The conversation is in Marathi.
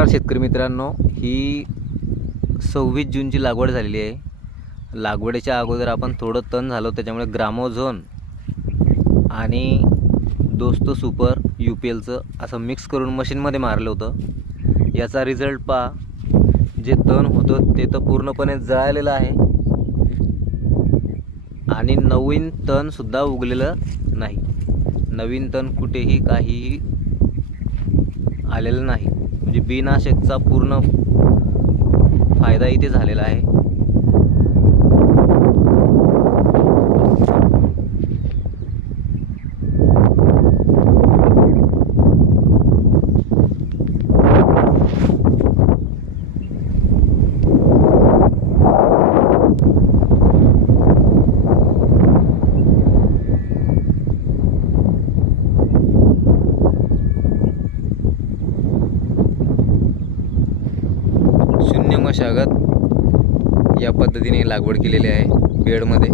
नमस्कार शेतकरी मित्रांनो, ही 26 जूनची लागवड झालेली आहे. लागवडीच्या अगोदर आपण थोडं तण झालो, त्याच्यामुळे ग्रामोझोन आणि दोस्तो सुपर UPLचं असं मिक्स करून मशीनमध्ये मारलं होतं. याचा रिझल्ट पहा. जे तण होतं ते तर पूर्णपणे जळालेलं आहे आणि नवीन तणसुद्धा उगलेलं नाही. नवीन तण कुठेही काहीही आलेलं नाही. म्हणजे बीनाशकचा पूर्ण फायदा इथे झालेला आहे. शून्य मशागत या पद्धतीने लागवड केलेली आहे बेडमध्ये.